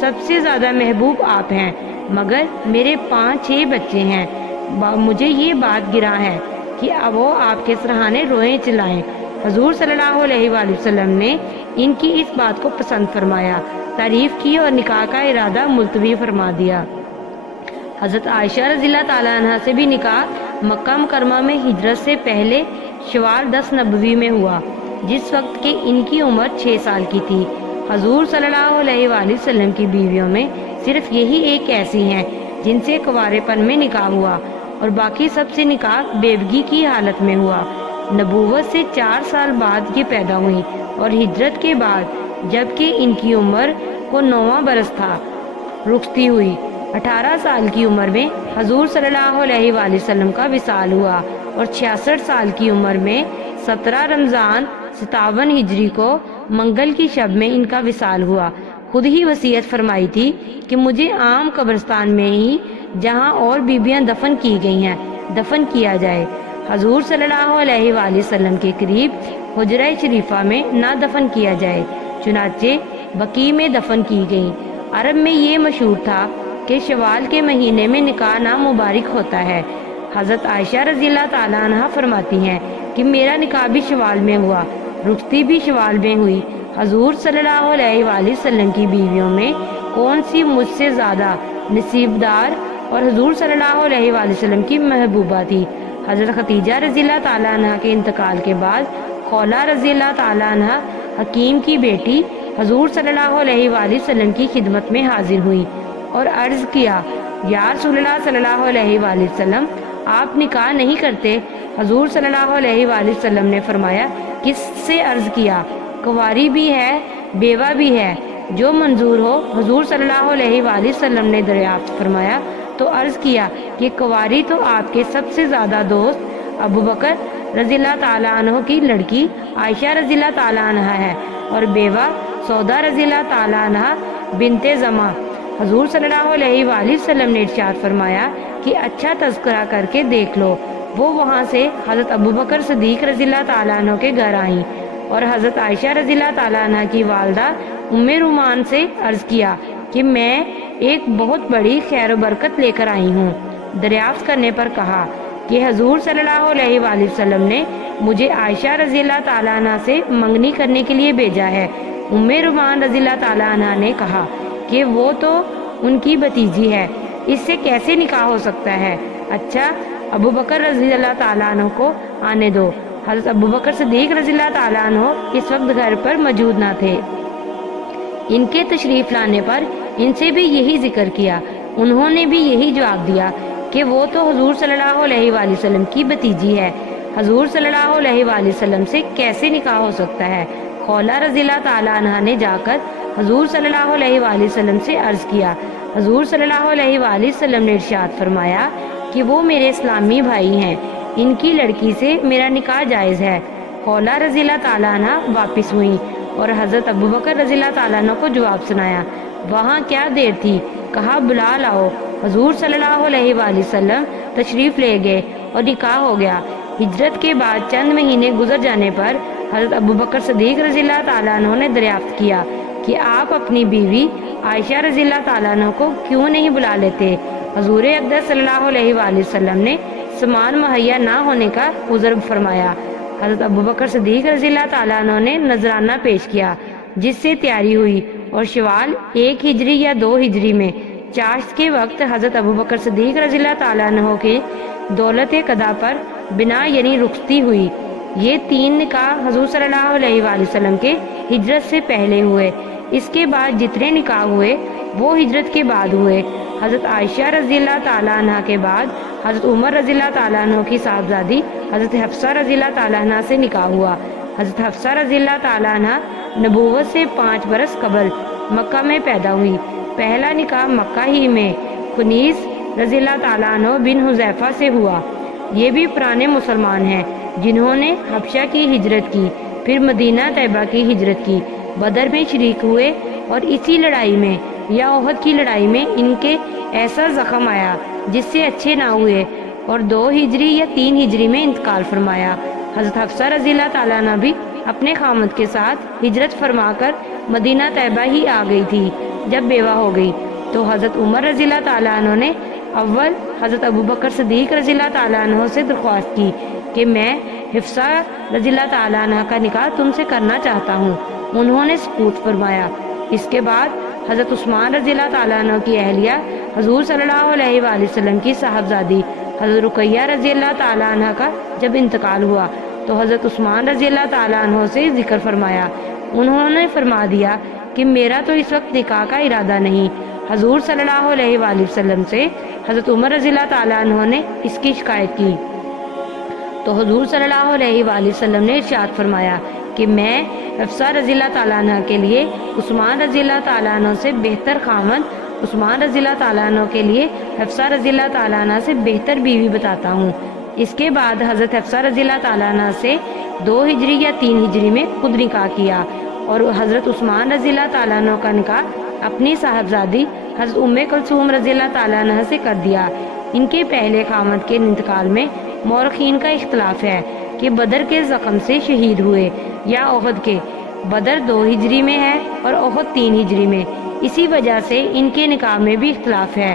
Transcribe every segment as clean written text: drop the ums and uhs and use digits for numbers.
سب سے زیادہ محبوب آپ ہیں، مگر میرے 5-6 بچے ہیں۔ مجھے یہ بات گراں ہے کہ اب وہ آپ کے سرہانے روئیں چلائیں۔ حضور صلی اللہ علیہ وآلہ وسلم نے ان کی اس بات کو پسند فرمایا، تعریف کی اور نکاح کا ارادہ ملتوی فرما دیا۔ حضرت عائشہ رضی اللہ تعالیٰ عنہ سے بھی نکاح مکہ مکرمہ میں ہجرت سے پہلے شوال 10 نبوی میں ہوا، جس وقت کہ ان کی عمر 6 سال کی تھی۔ حضور صلی اللہ علیہ وآلہ وسلم کی بیویوں میں صرف یہی ایک ایسی ہیں جن سے کنوارے پن میں نکاح ہوا، اور باقی سب سے نکاح بیوگی کی حالت میں ہوا۔ نبوت سے 4 سال بعد یہ پیدا ہوئی، اور ہجرت کے بعد جبکہ ان کی عمر کو 9واں برس تھا رخصتی ہوئی۔ 18 سال کی عمر میں حضور صلی اللہ علیہ وآلہ وسلم کا وصال ہوا، اور 66 سال کی عمر میں 17 رمضان 57 ہجری کو منگل کی شب میں ان کا وصال ہوا۔ خود ہی وصیت فرمائی تھی کہ مجھے عام قبرستان میں ہی جہاں اور بیویاں دفن کی گئی ہیں دفن کیا جائے، حضور صلی اللہ علیہ وآلہ وسلم کے قریب حجرہ شریفہ میں نہ دفن کیا جائے، چنانچہ بقیع میں دفن کی گئیں۔ عرب میں یہ مشہور تھا کہ شوال کے مہینے میں نکاح نامبارک ہوتا ہے۔ حضرت عائشہ رضی اللہ تعالیٰ عنہ فرماتی ہیں کہ میرا نکاح بھی شوال میں ہوا، رخصتی بھی شوال میں ہوئی۔ حضور صلی اللہ علیہ وآلہ وسلم کی بیویوں میں کون سی مجھ سے زیادہ نصیبدار اور حضور صلی اللہ علیہ وآلہ وسلم کی محبوبہ تھی؟ حضرت خدیجہ رضی اللہ تعالیٰ عنہ کے انتقال کے بعد خولہ رضی اللہ تعالیٰ عنہ حکیم کی بیٹی حضور صلی اللہ علیہ وآلہ وسلم کی خدمت میں حاضر ہوئی اور عرض کیا، یا رسول اللہ صلی اللہ علیہ وآلہ وسلم، آپ نکاح نہیں کرتے؟ حضور صلی اللہ علیہ وآلہ وسلم نے فرمایا، کس سے عرض کیا؟ کنواری بھی ہے، بیوہ بھی ہے، جو منظور ہو۔ حضور صلی اللہ علیہ وآلہ وسلم نے دریافت فرمایا تو عرض کیا کہ کنواری تو آپ کے سب سے زیادہ دوست ابو بکر رضی اللہ تعالیٰ عنہ کی لڑکی عائشہ رضی اللہ تعالیٰ عنہ ہے، اور بیوہ سودا رضی اللہ تعالیٰ عنہ بنت زمع۔ حضور صلی اللہ علیہ وآلہ وسلم نے ارشاد فرمایا کہ اچھا تذکرہ کر کے دیکھ لو۔ وہ وہاں سے حضرت ابو بکر صدیق رضی اللہ تعالیٰ عنہ کے گھر آئیں، اور حضرت عائشہ رضی اللہ تعالیٰ عنہ کی والدہ ام رومان سے عرض کیا کہ میں ایک بہت بڑی خیر و برکت لے کر آئی ہوں۔ دریافت کرنے پر کہا کہ حضور صلی اللہ علیہ وآلہ وسلم نے مجھے عائشہ رضی اللہ تعالیٰ عنہ سے منگنی کرنے کے لیے بھیجا ہے۔ ام رومان رضی اللہ تعالیٰ عنہ نے کہا کہ وہ تو ان کی بھتیجی ہے، اس سے کیسے نکاح ہو سکتا ہے؟ اچھا، ابو بکر رضی اللہ تعالیٰ عنہ کو آنے دو۔ حضرت ابو بکر صدیق رضی اللہ تعالیٰ عنہ اس وقت گھر پر موجود نہ تھے۔ ان کے تشریف لانے پر ان سے بھی یہی ذکر کیا، انہوں نے بھی یہی جواب دیا کہ وہ تو حضور صلی اللہ علیہ وآلہ وسلم کی بھتیجی ہے، حضور صلی اللہ علیہ وآلہ وسلم سے کیسے نکاح ہو سکتا ہے؟ خولہ رضی اللہ تعالیٰ عنہ نے جا کر حضور صلی اللہ علیہ وآلہ وسلم سے عرض کیا۔ حضور صلی اللہ علیہ وآلہ وسلم نے ارشاد فرمایا کہ وہ میرے اسلامی بھائی ہیں، ان کی لڑکی سے میرا نکاح جائز ہے۔ خولہ رضی اللہ تعالیٰ عنہ واپس ہوئیں اور حضرت ابو بکر رضی اللہ تعالیٰ عنہ کو جواب سنایا۔ وہاں کیا دیر تھی؟ کہا بلا لاؤ۔ حضور صلی اللہ علیہ وآلہ وسلم تشریف لے گئے اور نکاح ہو گیا۔ ہجرت کے بعد چند مہینے گزر جانے پر حضرت ابو بکر صدیق رضی اللہ تعالیٰ عنہ نے دریافت کیا کہ آپ اپنی بیوی عائشہ رضی اللہ تعالیٰ عنہ کو کیوں نہیں بلا لیتے؟ حضور اقدس صلی اللہ علیہ وآلہ وسلم نے سامان مہیا نہ ہونے کا عذر فرمایا۔ حضرت ابو بکر صدیق رضی اللہ تعالیٰ عنہ نے نذرانہ پیش کیا، جس سے تیاری ہوئی، اور شوال 1 ہجری یا 2 ہجری میں چاشت کے وقت حضرت ابو بکر صدیق رضی اللہ تعالیٰ عنہ کے دولت قضا پر بنا یعنی رخصتی ہوئی۔ یہ 3 نکاح حضور صلی اللہ علیہ وآلہ وسلم کے ہجرت سے پہلے ہوئے۔ اس کے بعد جتنے نکاح ہوئے وہ ہجرت کے بعد ہوئے۔ حضرت عائشہ رضی اللہ تعالیٰ عنہ کے بعد حضرت عمر رضی اللہ تعالیٰ عنہ کی صاحبزادی حضرت حفصہ رضی اللہ تعالیٰ عنہ سے نکاح ہوا۔ حضرت حفصہ رضی اللہ تعالیٰ عنہ نبوت سے 5 برس قبل مکہ میں پیدا ہوئی۔ پہلا نکاح مکہ ہی میں خنیس رضی اللہ تعالیٰ عنہ بن حذیفہ سے ہوا۔ یہ بھی پرانے مسلمان ہیں جنہوں نے حبشہ کی ہجرت کی، پھر مدینہ طیبہ کی ہجرت کی، بدر میں شریک ہوئے، اور اسی لڑائی میں یا احد کی لڑائی میں ان کے ایسا زخم آیا جس سے اچھے نہ ہوئے، اور 2 ہجری یا 3 ہجری میں انتقال فرمایا۔ حضرت حفصہ رضی اللہ تعالیٰ عنہ بھی اپنے خامد کے ساتھ ہجرت فرما کر مدینہ طیبہ ہی آ گئی تھی جب بیوہ ہو گئی تو حضرت عمر رضی اللہ تعالیٰ عنہ نے اول حضرت ابوبکر صدیق رضی اللہ تعالیٰ عنہ سے درخواست کی کہ میں حفصہ رضی اللہ تعالیٰ عنہ کا نکاح تم سے کرنا چاہتا ہوں۔ انہوں نے سکوت فرمایا۔ اس کے بعد حضرت عثمان رضی اللہ تعالیٰ عنہ کی اہلیہ حضور صلی اللہ علیہ وآلہ وسلم کی صاحبزادی حضرت رقیہ رضی اللہ تعالیٰ عنہ کا جب انتقال ہوا تو حضرت عثمان رضی اللہ تعالیٰ عنہ سے ذکر فرمایا۔ انہوں نے فرما دیا کہ میرا تو اس وقت نکاح کا ارادہ نہیں۔ حضور صلی اللہ علیہ وآلہ وسلم سے حضرت عمر رضی اللہ تعالیٰ عنہ نے اس کی شکایت کی تو حضور صلی اللہ علیہ وآلہ وسلم نے ارشاد فرمایا کہ میں حفصہ رضی اللہ تعالیٰ عنہ کے لیے عثمان رضی اللہ تعالیٰ عنہ سے بہتر خامند، عثمان رضی اللہ تعالیٰ عنہ کے لیے حفصہ رضی اللہ تعالیٰ عنہ سے بہتر بیوی بتاتا ہوں۔ اس کے بعد حضرت حفصہ رضی اللہ تعالیٰ عنہ سے 2 ہجری یا 3 ہجری میں خود نکاح کیا اور حضرت عثمان رضی اللہ تعالیٰ عنہ کا نکاح اپنی صاحبزادی حضرت ام کلثوم رضی اللہ تعالیٰ عنہ سے کر دیا۔ ان کے پہلے خامد کے انتقال میں مورخین کا اختلاف ہے کہ بدر کے زخم سے شہید ہوئے یا احد کے۔ بدر 2 ہجری میں ہے اور احد 3 ہجری میں، اسی وجہ سے ان کے نکاح میں بھی اختلاف ہے۔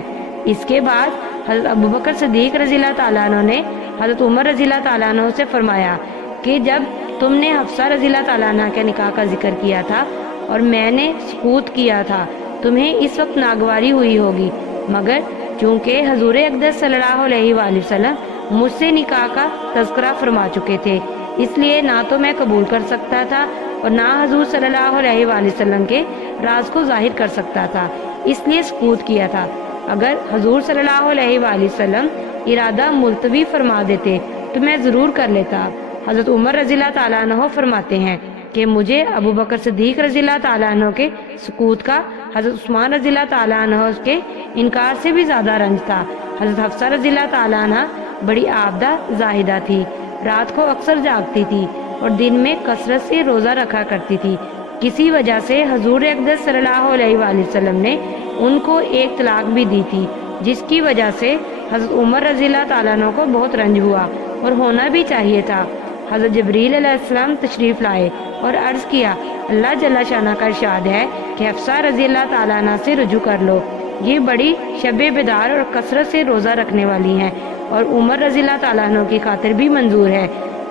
اس کے بعد حضرت ابوبکر صدیق رضی اللہ تعالیٰ عنہ نے حضرت عمر رضی اللہ تعالیٰ عنہ سے فرمایا کہ جب تم نے حفصہ رضی اللہ تعالیٰ عنہ کے نکاح کا ذکر کیا تھا اور میں نے سکوت کیا تھا، تمہیں اس وقت ناگواری ہوئی ہوگی، مگر چونکہ حضور اقدس صلی اللہ علیہ وآلہ وسلم مجھ سے نکاح کا تذکرہ فرما چکے تھے، اس لیے نہ تو میں قبول کر سکتا تھا اور نہ حضور صلی اللہ علیہ وآلہ وسلم کے راز کو ظاہر کر سکتا تھا، اس لیے سکوت کیا تھا۔ اگر حضور صلی اللہ علیہ وآلہ وسلم ارادہ ملتوی فرما دیتے تو میں ضرور کر لیتا۔ حضرت عمر رضی اللہ تعالیٰ عنہ فرماتے ہیں کہ مجھے ابوبکر صدیق رضی اللہ تعالیٰ عنہ کے سکوت کا حضرت عثمان رضی اللہ تعالیٰ عنہ کے انکار سے بھی زیادہ رنج تھا۔ حضرت حفصہ رضی اللہ تعالیٰ عنہ بڑی عابدہ زاہدہ تھی، رات کو اکثر جاگتی تھی اور دن میں کثرت سے روزہ رکھا کرتی تھی۔ کسی وجہ سے حضور اقدس صلی اللہ علیہ وآلہ وسلم نے ان کو ایک طلاق بھی دی تھی، جس کی وجہ سے حضرت عمر رضی اللہ تعالیٰ عنہ کو بہت رنج ہوا اور ہونا بھی چاہیے تھا۔ حضرت جبریل علیہ السلام تشریف لائے اور عرض کیا، اللہ جل شانہ کا ارشاد ہے کہ حفصہ رضی اللہ تعالیٰ عنہ سے رجوع کر لو، یہ بڑی شب بیدار اور کثرت سے روزہ رکھنے والی ہیں اور عمر رضی اللہ تعالیٰ عنہ کی خاطر بھی منظور ہے،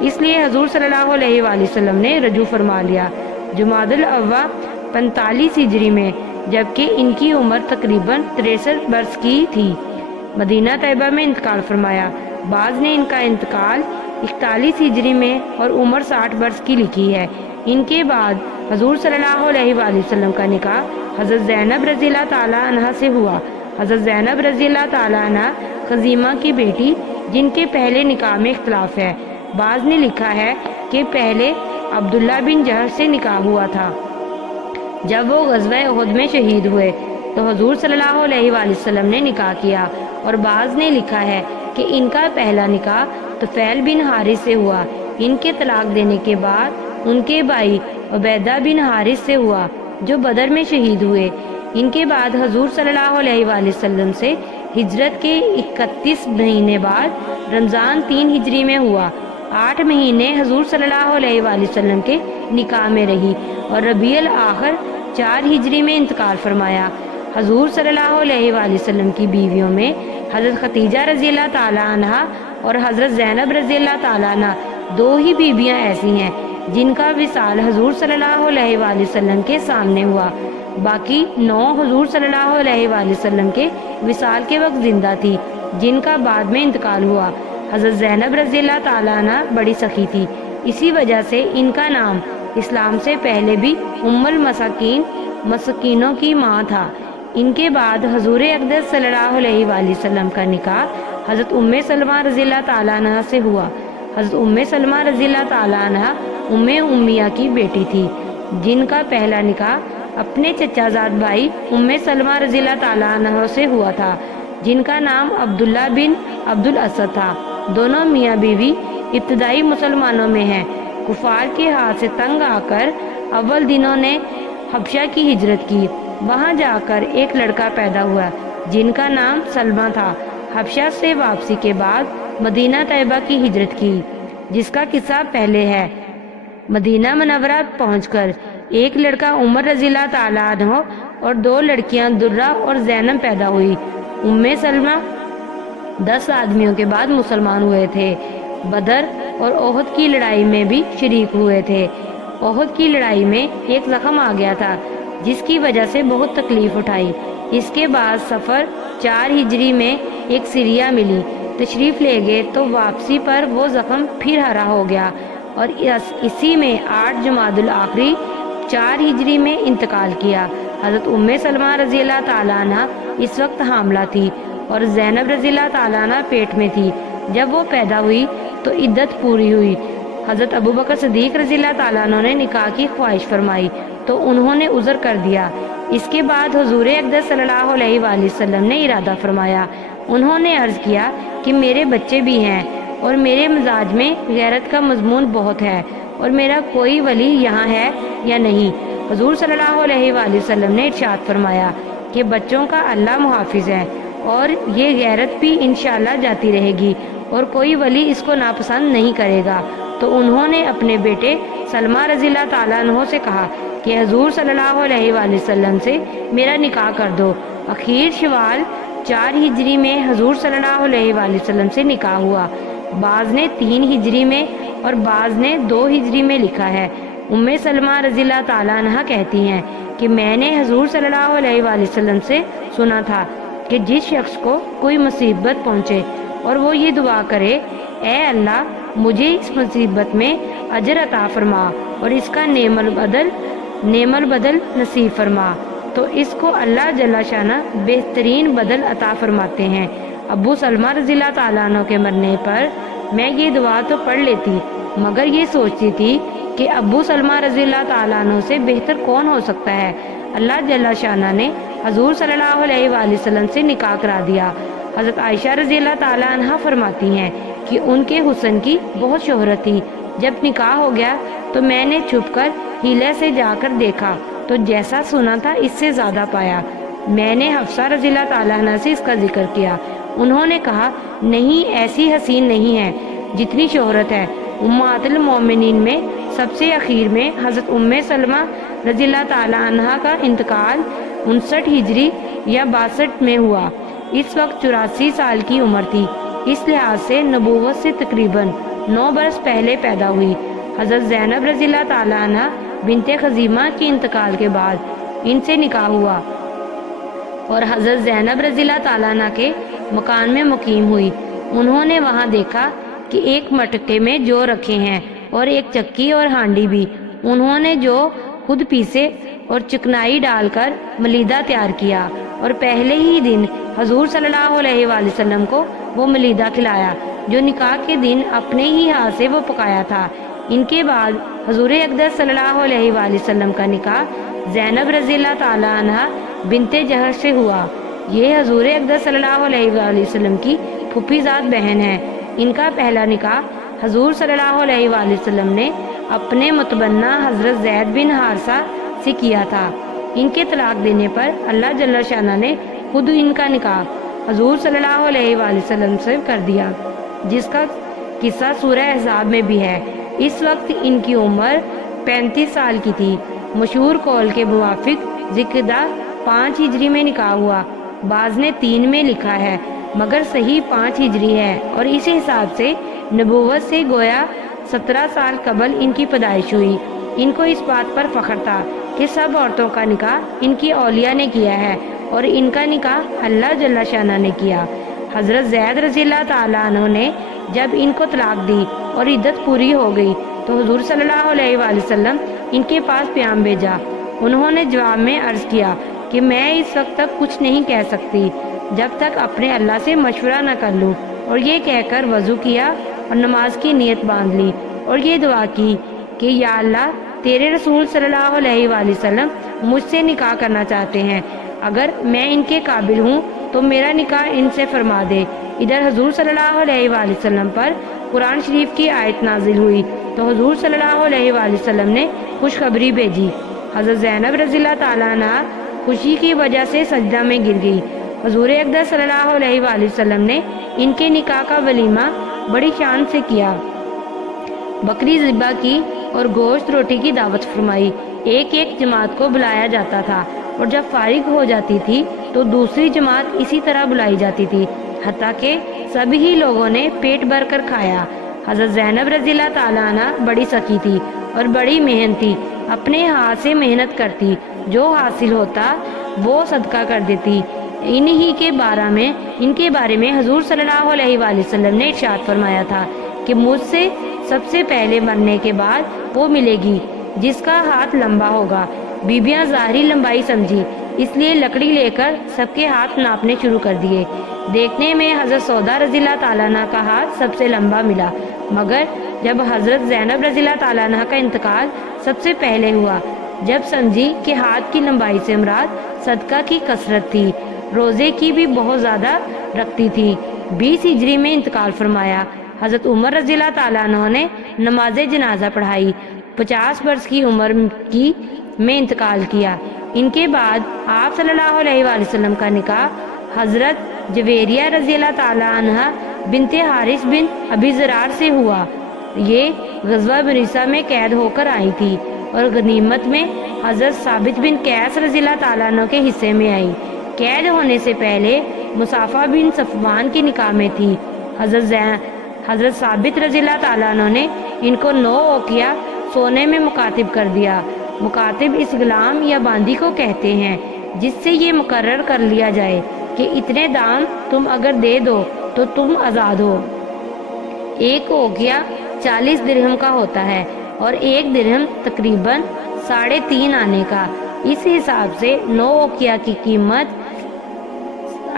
اس لیے حضور صلی اللہ علیہ وآلہ وسلم نے رجوع فرما لیا۔ جمادی الاول 45 ہجری میں، جبکہ ان کی عمر تقریباً 63 برس کی تھی، مدینہ طیبہ میں انتقال فرمایا۔ بعض نے ان کا انتقال 41 ہجری میں اور عمر 60 برس کی لکھی ہے۔ ان کے بعد حضور صلی اللہ علیہ وآلہ وسلم کا نکاح حضرت زینب رضی اللہ تعالیٰ عنہ سے ہوا۔ حضرت زینب رضی اللہ تعالیٰ عنہ خزیمہ کی بیٹی، جن کے پہلے نکاح میں اختلاف ہے۔ بعض نے لکھا ہے کہ پہلے عبداللہ بن جہش سے نکاح ہوا تھا جب وہ غزوہ احد میں شہید ہوئے تو حضور صلی اللہ علیہ وآلہ وسلم نے نکاح کیا، اور بعض نے لکھا ہے کہ ان کا پہلا نکاح طفیل بن حارث سے ہوا۔ ان کے طلاق دینے کے بعد ان کے بھائی عبیدہ بن حارث سے ہوا جو بدر میں شہید ہوئے۔ ان کے بعد حضور صلی اللہ علیہ وآلہ وسلم سے ہجرت کے 31 مہینے بعد رمضان 3 ہجری میں ہوا۔ 8 مہینے حضور صلی اللہ علیہ وآلہ وسلم کے نکاح میں رہی اور ربیع الاخر 4 ہجری میں انتقال فرمایا۔ حضور صلی اللہ علیہ وآلہ وسلم کی بیویوں میں حضرت خدیجہ رضی اللہ تعالیٰ عنہ اور حضرت زینب رضی اللہ تعالیٰ عنہ 2 ہی بیویاں ایسی ہیں جن کا وصال حضور صلی اللہ علیہ وآلہ وسلم کے سامنے ہوا، باقی 9 حضور صلی اللہ علیہ وآلہ وسلم کے وصال کے وقت زندہ تھی، جن کا بعد میں انتقال ہوا۔ حضرت زینب رضی اللہ تعالیٰ عنہ بڑی سخی تھی، اسی وجہ سے ان کا نام اسلام سے پہلے بھی ام المساکین، مسکینوں کی ماں تھا۔ ان کے بعد حضور اقدس صلی اللہ علیہ وآلہ وسلم کا نکاح حضرت ام سلمہ رضی اللہ تعالیٰ عنہ سے ہوا۔ حضرت ام سلمہ رضی اللہ تعالیٰ عنہ ام امیہ کی بیٹی تھی، جن کا پہلا نکاح اپنے چچا زاد بھائی ام سلمہ رضی اللہ تعالیٰ عنہ سے ہوا تھا، جن کا نام عبداللہ بن عبد الاسد تھا۔ دونوں میاں بیوی ابتدائی مسلمانوں میں ہیں۔ کفار کے ہاتھ سے تنگ آ کر اول دنوں نے حبشہ کی ہجرت کی، وہاں جا کر ایک لڑکا پیدا ہوا جن کا نام سلمہ تھا۔ حبشہ سے واپسی کے بعد مدینہ طیبہ کی ہجرت کی، جس کا قصہ پہلے ہے۔ مدینہ منورہ پہنچ کر ایک لڑکا عمر رضی اللہ تعالیٰ عنہ اور 2 لڑکیاں درہ اور زینب پیدا ہوئی۔ ام سلمہ 10 آدمیوں کے بعد مسلمان ہوئے تھے۔ بدر اور احد کی لڑائی میں بھی شریک ہوئے تھے۔ احد کی لڑائی میں ایک زخم آ گیا تھا جس کی وجہ سے بہت تکلیف اٹھائی۔ اس کے بعد سفر 4 ہجری میں ایک سریا ملی، تشریف لے گئے تو واپسی پر وہ زخم پھر ہرا ہو گیا اور اسی میں 8 جمادی الاخری 4 ہجری میں انتقال کیا۔ حضرت ام سلمہ رضی اللہ تعالیٰ عنہ اس وقت حاملہ تھی اور زینب رضی اللہ تعالیٰ عنہ پیٹ میں تھی۔ جب وہ پیدا ہوئی تو عدت پوری ہوئی۔ حضرت ابوبکر صدیق رضی اللہ تعالیٰ عنہ نے نکاح کی خواہش فرمائی تو انہوں نے عذر کر دیا۔ اس کے بعد حضور اقدس صلی اللہ علیہ وآلہ وسلم نے ارادہ فرمایا۔ انہوں نے عرض کیا کہ میرے بچے بھی ہیں اور میرے مزاج میں غیرت کا مضمون بہت ہے اور میرا کوئی ولی یہاں ہے یا نہیں؟ حضور صلی اللہ علیہ وآلہ وسلم نے ارشاد فرمایا کہ بچوں کا اللہ محافظ ہے اور یہ غیرت بھی انشاءاللہ جاتی رہے گی اور کوئی ولی اس کو ناپسند نہیں کرے گا۔ تو انہوں نے اپنے بیٹے سلمہ رضی اللہ تعالیٰ عنہ سے کہا کہ حضور صلی اللہ علیہ وآلہ وسلم سے میرا نکاح کر دو۔ اخیر شوال 4 ہجری میں حضور صلی اللہ علیہ وآلہ وسلم سے نکاح ہوا۔ بعض نے 3 ہجری میں اور بعض نے 2 ہجری میں لکھا ہے۔ ام سلمہ رضی اللہ تعالیٰ عنہ کہتی ہیں کہ میں نے حضور صلی اللہ علیہ وآلہ وسلم سے سنا تھا کہ جس شخص کو کوئی مصیبت پہنچے اور وہ یہ دعا کرے، اے اللہ مجھے اس مصیبت میں اجر عطا فرما اور اس کا نعم البدل نصیب فرما، تو اس کو اللہ جل شانہ بہترین بدل عطا فرماتے ہیں۔ ابو سلمہ رضی اللہ تعالیٰ عنہ کے مرنے پر میں یہ دعا تو پڑھ لیتی مگر یہ سوچتی تھی کہ ابو سلمہ رضی اللہ تعالیٰ عنہ سے بہتر کون ہو سکتا ہے۔ اللہ جل شانہ نے حضور صلی اللہ علیہ وآلہ وسلم سے نکاح کرا دیا۔ حضرت عائشہ رضی اللہ تعالیٰ عنہ فرماتی ہیں کہ ان کے حسن کی بہت شہرت تھی۔ جب نکاح ہو گیا تو میں نے چھپ کر ہیلے سے جا کر دیکھا تو جیسا سنا تھا اس سے زیادہ پایا۔ میں نے حفصہ رضی اللہ تعالیٰ عنہ سے اس کا ذکر کیا۔ انہوں نے کہا نہیں، ایسی حسین نہیں ہے جتنی شہرت ہے۔ امہات المومنین میں سب سے اخیر میں حضرت ام سلمہ رضی اللہ تعالیٰ عنہ کا انتقال 59 ہجری یا 62 میں ہوا۔ اس وقت 84 سال کی عمر تھی۔ اس لحاظ سے نبوت سے تقریباً 9 برس پہلے پیدا ہوئی۔ حضرت زینب رضی اللہ تعالیٰ عنہ بنت خزیمہ کے انتقال کے بعد ان سے نکاح ہوا اور حضرت زینب رضی اللہ تعالیٰ عنہ کے مکان میں مقیم ہوئی۔ انہوں نے وہاں دیکھا کہ ایک مٹکے میں جو رکھے ہیں اور ایک چکی اور ہانڈی بھی۔ انہوں نے جو خود پیسے اور چکنائی ڈال کر ملیدہ تیار کیا اور پہلے ہی دن حضور صلی اللہ علیہ وآلہ وسلم کو وہ ملیدہ کھلایا جو نکاح کے دن اپنے ہی ہاتھ سے وہ پکایا تھا۔ ان کے بعد حضور اقدس صلی اللہ علیہ وآلہ وسلم کا نکاح زینب رضی اللہ تعالیٰ عنہ بنت جہش سے ہوا۔ یہ حضور اقدس صلی اللہ علیہ وآلہ وسلم کی پھوپھی ذات بہن ہے۔ ان کا پہلا نکاح حضور صلی اللہ علیہ وآلہ وسلم نے اپنے متبنہ حضرت زید بن حارثہ سے کیا تھا۔ ان کے طلاق دینے پر اللہ جل شانہ نے خود ان کا نکاح حضور صلی اللہ علیہ وآلہ وسلم سے کر دیا، جس کا قصہ سورہ احزاب میں بھی ہے۔ اس وقت ان کی عمر 35 سال کی تھی۔ مشہور قول کے موافق ذکردہ 5 ہجری میں نکاح ہوا، بعض نے 3 میں لکھا ہے مگر صحیح 5 ہجری ہے، اور اس حساب سے نبوت سے گویا 17 سال قبل ان کی پیدائش ہوئی۔ ان کو اس بات پر فخر تھا کہ سب عورتوں کا نکاح ان کی اولیاء نے کیا ہے اور ان کا نکاح اللہ جل شانہ نے کیا۔ حضرت زید رضی اللہ تعالیٰ عنہ نے جب ان کو طلاق دی اور عدت پوری ہو گئی تو حضور صلی اللہ علیہ وآلہ وسلم ان کے پاس پیام بھیجا۔ انہوں نے جواب میں عرض کیا کہ میں اس وقت تک کچھ نہیں کہہ سکتی جب تک اپنے اللہ سے مشورہ نہ کر لوں، اور یہ کہہ کر وضو کیا اور نماز کی نیت باندھ لی اور یہ دعا کی کہ یا اللہ تیرے رسول صلی اللہ علیہ وآلہ وسلم مجھ سے نکاح کرنا چاہتے ہیں، اگر میں ان کے قابل ہوں تو میرا نکاح ان سے فرما دے۔ ادھر حضور صلی اللہ علیہ وآلہ وسلم پر قرآن شریف کی آیت نازل ہوئی تو حضور صلی اللہ علیہ وآلہ وسلم نے خوشخبری بھیجی۔ حضرت زینب رضی اللہ تعالیٰ عنہ خوشی کی وجہ سے سجدہ میں گر گئی۔ حضور اقدس صلی اللہ علیہ وآلہ وسلم نے ان کے نکاح کا ولیمہ بڑی شان سے کیا، بکری ذبح کی اور گوشت روٹی کی دعوت فرمائی۔ ایک ایک جماعت کو بلایا جاتا تھا اور جب فارغ ہو جاتی تھی تو دوسری جماعت اسی طرح بلائی جاتی تھی، حتیٰ کہ سبھی لوگوں نے پیٹ بھر کر کھایا۔ حضرت زینب رضی اللہ تعالیٰ عنہ بڑی سخی تھی اور بڑی محنتی، اپنے ہاتھ سے محنت کرتی، جو حاصل ہوتا وہ صدقہ کر دیتی۔ ان کے بارے میں حضور صلی اللہ علیہ وآلہ وسلم نے ارشاد فرمایا تھا کہ مجھ سے سب سے پہلے مرنے کے بعد وہ ملے گی جس کا ہاتھ لمبا ہوگا۔ بیبیاں ظاہری لمبائی سمجھی، اس لیے لکڑی لے کر سب کے ہاتھ ناپنے شروع کر دیے۔ دیکھنے میں حضرت سودا رضی اللہ تعالیٰ عنہ کا ہاتھ سب سے لمبا ملا، مگر جب حضرت زینب رضی اللہ تعالیٰ عنہ کا انتقال سب سے پہلے ہوا، جب سمجھی کہ ہاتھ کی لمبائی سے مراد صدقہ کی کثرت تھی، روزے کی بھی بہت زیادہ رکھتی تھی۔ 20 ہجری میں انتقال فرمایا۔ حضرت عمر رضی اللہ تعالیٰ عنہ نے نماز جنازہ پڑھائی، 50 برس کی عمر میں انتقال کیا۔ ان کے بعد آپ صلی اللہ علیہ وآلہ وسلم کا نکاح حضرت جویریہ رضی اللہ تعالیٰ عنہ بنت حارث بن ابی زرار سے ہوا۔ یہ غزوہ بریسہ میں قید ہو کر آئی تھی اور غنیمت میں حضرت ثابت بن قیس رضی اللہ تعالیٰ عنہ کے حصے میں آئی۔ قید ہونے سے پہلے مصافہ بن صفوان کے نکاح میں تھی۔ حضرت ثابت رضی اللہ تعالیٰ عنہ نے ان کو 9 اوقیہ سونے میں مکاتب کر دیا۔ مکاتب اس غلام یا باندی کو کہتے ہیں جس سے یہ مقرر کر لیا جائے کہ اتنے دام تم اگر دے دو تو تم آزاد ہو۔ ایک اوقیہ 40 درہم کا ہوتا ہے اور ایک درہم تقریباً 3.5 آنے کا۔ اس حساب سے 9 اوقیہ کی قیمت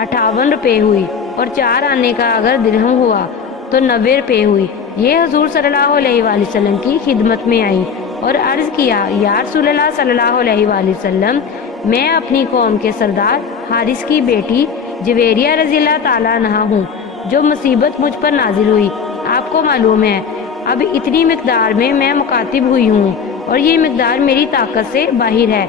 58 روپے ہوئی اور 4 آنے کا اگر درہم ہوا تو 90 روپے ہوئی۔ یہ حضور صلی اللہ علیہ وآلہ وسلم کی خدمت میں آئی اور عرض کیا، یا رسول اللہ صلی اللہ علیہ وآلہ وسلم، میں اپنی قوم کے سردار حارث کی بیٹی جویریہ رضی اللہ تعالیٰ عنہ ہوں۔ جو مصیبت مجھ پر نازل ہوئی آپ کو معلوم ہے، اب اتنی مقدار میں مکاتب ہوئی ہوں اور یہ مقدار میری طاقت سے باہر ہے،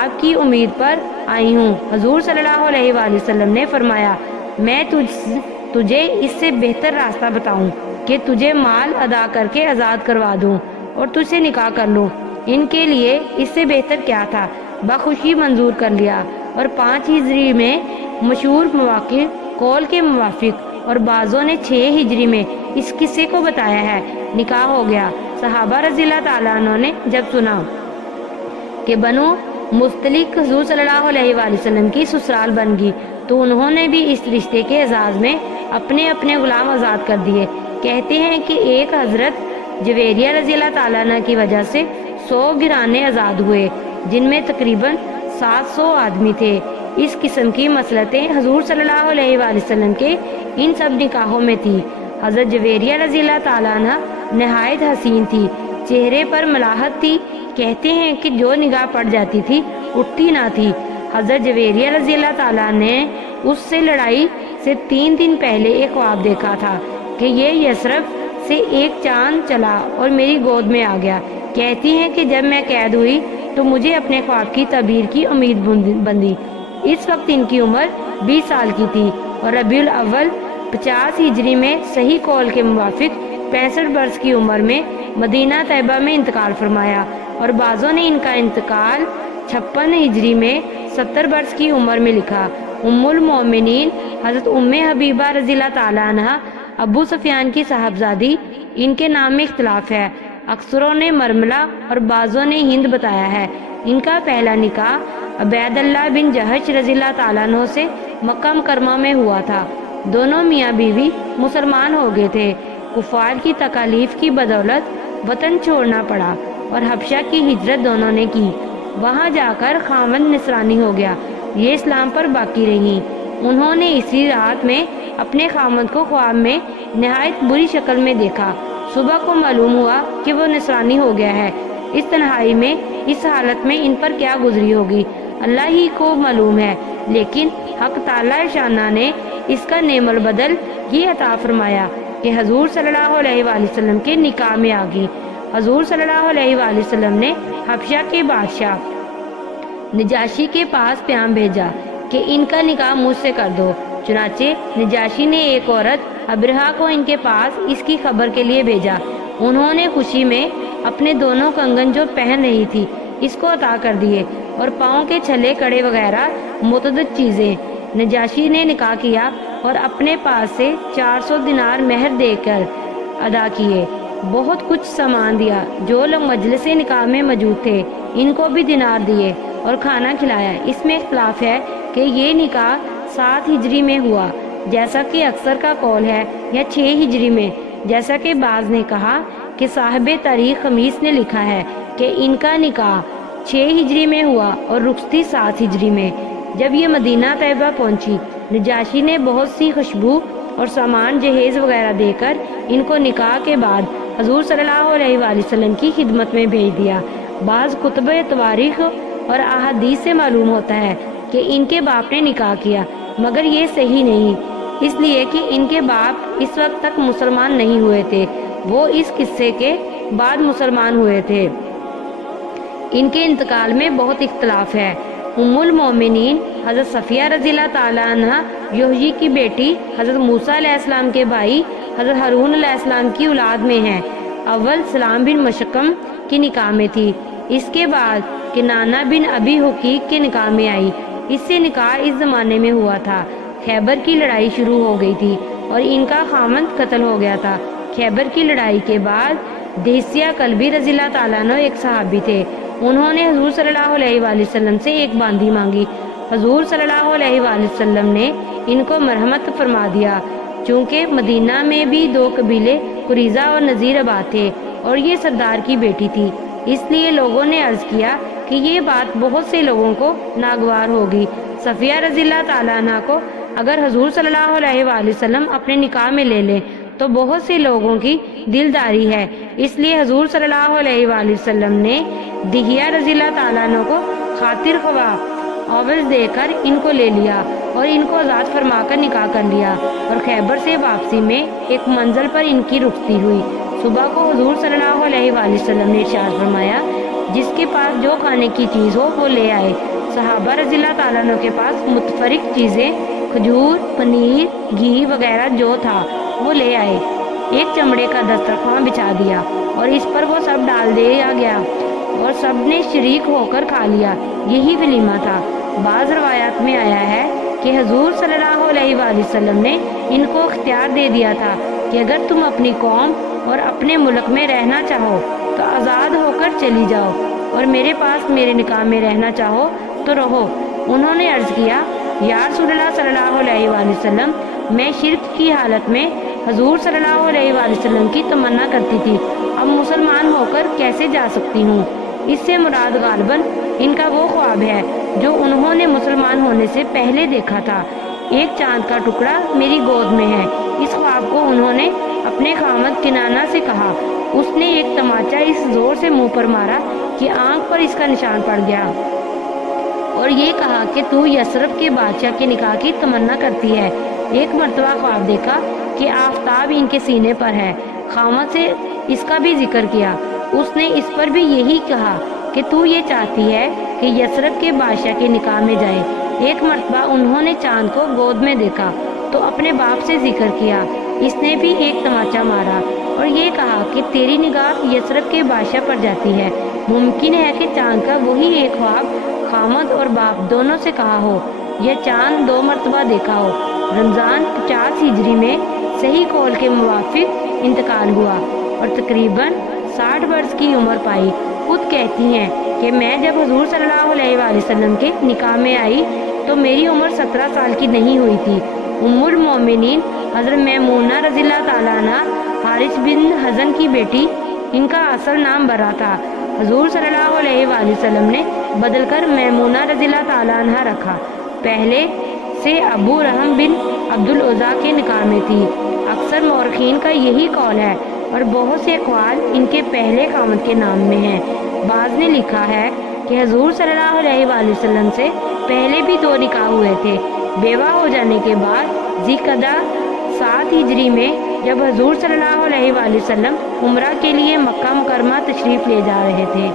آپ کی امید پر آئی ہوں۔ حضور صلی اللہ علیہ وآلہ وسلم نے فرمایا، میں تجھے اس سے بہتر راستہ بتاؤں کہ تجھے مال ادا کر کے آزاد کروا دوں اور تجھ سے نکاح کر لوں۔ ان کے لیے اس سے بہتر کیا تھا؟ بخوشی منظور کر لیا اور 5 ہجری میں مشہور مواقع قول کے موافق اور بعضوں نے 6 ہجری میں اس قصے کو بتایا ہے، نکاح ہو گیا۔ صحابہ رضی اللہ تعالیٰ عنہ نے جب سنا کہ بنو مستلق حضور صلی اللہ علیہ وآلہ وسلم کی سسرال بن گئی تو انہوں نے بھی اس رشتے کے اعزاز میں اپنے اپنے غلام آزاد کر دیے۔ کہتے ہیں کہ ایک حضرت جویریہ رضی اللہ تعالیٰ عنہ کی وجہ سے 100 گرانے آزاد ہوئے، جن میں تقریباً 700 آدمی تھے۔ اس قسم کی مصلحتیں حضور صلی اللہ علیہ وآلہ وسلم کے ان سب نکاحوں میں تھی۔ حضرت جویریہ رضی اللہ تعالیٰ عنہ نہایت حسین تھی، چہرے پر ملاحت تھی۔ کہتے ہیں کہ جو نگاہ پڑ جاتی تھی اٹھتی نہ تھی۔ حضرت جویریہ رضی اللہ تعالیٰ نے اس سے لڑائی سے 3 دن پہلے ایک خواب دیکھا تھا کہ یہ یثرب سے ایک چاند چلا اور میری گود میں آ گیا۔ کہتی ہیں کہ جب میں قید ہوئی تو مجھے اپنے خواب کی تعبیر کی امید بندھی۔ اس وقت ان کی عمر 20 سال کی تھی اور ربیع الاول 50 ہجری میں صحیح قول کے موافق 65 برس کی عمر میں مدینہ طیبہ میں انتقال فرمایا، اور بعضوں نے ان کا انتقال 56 ہجری میں 70 برس کی عمر میں لکھا۔ ام المومنین حضرت ام حبیبہ رضی اللہ تعالیٰ عنہ ابو سفیان کی صاحبزادی، ان کے نام میں اختلاف ہے، اکثروں نے مرملہ اور بعضوں نے ہند بتایا ہے۔ ان کا پہلا نکاح عبید اللہ بن جہش رضی اللہ تعالیٰ عنہ سے مکہ مکرمہ میں ہوا تھا۔ دونوں میاں بیوی مسلمان ہو گئے تھے۔ کفار کی تکالیف کی بدولت وطن چھوڑنا پڑا اور حبشہ کی ہجرت دونوں نے کی۔ وہاں جا کر خاوند نصرانی ہو گیا، یہ اسلام پر باقی رہی۔ انہوں نے اسی رات میں اپنے خاوند کو خواب میں نہایت بری شکل میں دیکھا۔ صبح کو معلوم ہوا کہ وہ نصرانی ہو گیا ہے۔ اس تنہائی میں، اس حالت میں ان پر کیا گزری ہوگی اللہ ہی کو معلوم ہے، لیکن حق تعالی شانہ نے اس کا نعم البدل یہ عطا فرمایا کہ حضور صلی اللہ علیہ وآلہ وسلم کے نکاح میں آ گئی۔ حضور صلی اللہ علیہ وآلہ وسلم نے حبشہ کے بادشاہ نجاشی کے پاس پیام بھیجا کہ ان کا نکاح مجھ سے کر دو۔ چنانچہ نجاشی نے ایک عورت ابرہہ کو ان کے پاس اس کی خبر کے لیے بھیجا۔ انہوں نے خوشی میں اپنے دونوں کنگن جو پہن رہی تھی اس کو عطا کر دیے اور پاؤں کے چھلے کڑے وغیرہ متعدد چیزیں نجاشی نے نکاح کیا اور اپنے پاس سے 400 دینار مہر دے کر ادا کیے۔ بہت کچھ سامان دیا۔ جو لوگ مجلس نکاح میں موجود تھے ان کو بھی دینار دیے اور کھانا کھلایا۔ اس میں اختلاف ہے کہ یہ نکاح 7 ہجری میں ہوا جیسا کہ اکثر کا قول ہے یا 6 ہجری میں، جیسا کہ بعض نے کہا کہ صاحب تاریخ خمیس نے لکھا ہے کہ ان کا نکاح 6 ہجری میں ہوا اور رخصتی 7 ہجری میں۔ جب یہ مدینہ طیبہ پہنچی نجاشی نے بہت سی خوشبو اور سامان جہیز وغیرہ دے کر ان کو نکاح کے بعد حضور صلی اللہ علیہ وآلہ وسلم کی خدمت میں بھیج دیا۔ بعض کتب تواریخ اور احادیث سے معلوم ہوتا ہے کہ ان کے باپ نے نکاح کیا، مگر یہ صحیح نہیں، اس لیے کہ ان کے باپ اس وقت تک مسلمان نہیں ہوئے تھے، وہ اس قصے کے بعد مسلمان ہوئے تھے۔ ان کے انتقال میں بہت اختلاف ہے۔ ام المومنین حضرت صفیہ رضی اللہ تعالیٰ عنہ یحیی کی بیٹی حضرت موسیٰ علیہ السلام کے بھائی حضرت ہارون علیہ السلام کی اولاد میں ہیں۔ اول سلام بن مشکم کی نکاح میں تھی، اس کے بعد کنانہ بن ابی حقیق کے نکاح میں آئی۔ اس سے نکاح اس زمانے میں ہوا تھا۔ خیبر کی لڑائی شروع ہو گئی تھی اور ان کا خامند قتل ہو گیا تھا۔ خیبر کی لڑائی کے بعد دہسیہ کلبی رضی اللہ تعالیٰ عنہ ایک صحابی تھے، انہوں نے حضور صلی اللہ علیہ وآلہ وسلم سے ایک باندی مانگی۔ حضور صلی اللہ علیہ وآلہ وسلم نے ان کو مرحمت فرما دیا، چونکہ مدینہ میں بھی 2 قبیلے قریظہ اور نذیر آباد تھے اور یہ سردار کی بیٹی تھی، اس لیے لوگوں نے عرض کیا کہ یہ بات بہت سے لوگوں کو ناگوار ہوگی۔ صفیہ رضی اللہ تعالیٰ عنہ کو اگر حضور صلی اللہ علیہ وآلہ وسلم اپنے نکاح میں لے لیں تو بہت سے لوگوں کی دلداری ہے، اس لیے حضور صلی اللہ علیہ وآلہ وسلم نے دہیہ رضی اللہ تعالیٰ عنہ کو خاطر خواہ عوض دے کر ان کو لے لیا اور ان کو آزاد فرما کر نکاح کر لیا، اور خیبر سے واپسی میں ایک منزل پر ان کی رخصتی ہوئی۔ صبح کو حضور صلی اللہ علیہ وآلہ وسلم نے ارشاد فرمایا، جس کے پاس جو کھانے کی چیز ہو وہ لے آئے۔ صحابہ رضی اللہ تعالیٰ عنہ کے پاس متفرق چیزیں کھجور، پنیر، گھی وغیرہ جو تھا وہ لے آئے۔ ایک چمڑے کا دسترخوان بچھا دیا اور اس پر وہ سب ڈال دیا گیا اور سب نے شریک ہو کر کھا لیا، یہی ولیمہ تھا۔ بعض روایات میں آیا ہے کہ حضور صلی اللہ علیہ وآلہ وسلم نے ان کو اختیار دے دیا تھا کہ اگر تم اپنی قوم اور اپنے ملک میں رہنا چاہو تو آزاد ہو کر چلی جاؤ، اور میرے پاس میرے نکاح میں رہنا چاہو تو رہو۔ انہوں نے عرض کیا، یا رسول اللہ صلی اللہ علیہ وآلہ وسلم، میں شرک کی حالت میں حضور صلی اللہ علیہ وآلہ وسلم کی تمنا کرتی تھی، اب مسلمان ہو کر کیسے جا سکتی ہوں؟ اس سے مراد غالباً ان کا وہ خواب ہے جو انہوں نے مسلمان ہونے سے پہلے دیکھا تھا۔ ایک چاند کا ٹکڑا میری گود میں ہے۔ اس خواب کو انہوں نے اپنے خامد کنانہ سے کہا، اس نے ایک تماچا اس زور سے منہ پر مارا کہ آنکھ پر اس کا نشان پڑ گیا، اور یہ کہا کہ تو یثرب کے بادشاہ کے نکاح کی تمنا کرتی ہے۔ ایک مرتبہ خواب دیکھا کہ آفتاب ان کے سینے پر ہے۔ خامد سے اس کا بھی ذکر کیا، اس نے اس پر بھی یہی کہا کہ تو یہ چاہتی ہے کہ یثرب کے بادشاہ کے نکاح میں جائے۔ ایک مرتبہ انہوں نے چاند کو گود میں دیکھا تو اپنے باپ سے ذکر کیا، اس نے بھی ایک تماچا مارا اور یہ کہا کہ تیری نگاہ یثرب کے بادشاہ پر جاتی ہے۔ ممکن ہے کہ چاند کا وہی ایک خواب خامد اور باپ دونوں سے کہا ہو، یہ چاند 2 مرتبہ دیکھا ہو۔ رمضان 50 ہجری میں صحیح قول کے موافق انتقال ہوا اور تقریباً 60 برس کی عمر پائی۔ خود کہتی ہیں کہ میں جب حضور صلی اللہ علیہ وآلہ وسلم کے نکاح میں آئی تو میری عمر 17 سال کی نہیں ہوئی تھی۔ ام المومنین حضرت میمونہ رضی اللہ تعالیٰ عنہ حارث بن حزن کی بیٹی، ان کا اصل نام برا تھا، حضور صلی اللہ علیہ وآلہ وسلم نے بدل کر میمونہ رضی اللہ تعالیٰ عنہ رکھا۔ پہلے سے ابو رحم بن عبدالعزیٰ کے نکاح میں تھی۔ اکثر مورخین کا یہی قول ہے اور بہت سے اقوال ان کے پہلے خامد کے نام میں ہیں۔ بعض نے لکھا ہے کہ حضور صلی اللہ علیہ وآلہ وسلم سے پہلے بھی 2 نکاح ہوئے تھے۔ بیوہ ہو جانے کے بعد ذی القعدہ 7 ہجری میں جب حضور صلی اللہ علیہ وآلہ وسلم عمرہ کے لیے مکہ مکرمہ تشریف لے جا رہے تھے،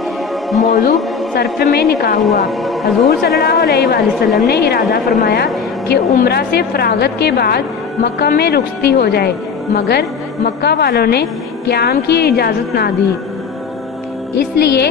موضوع صرف میں نکاح ہوا۔ حضور صلی اللہ علیہ وآلہ وسلم نے ارادہ فرمایا کہ عمرہ سے فراغت کے بعد مکہ میں رخصتی ہو جائے، مگر مکہ والوں نے قیام کی اجازت نہ دی، اس لیے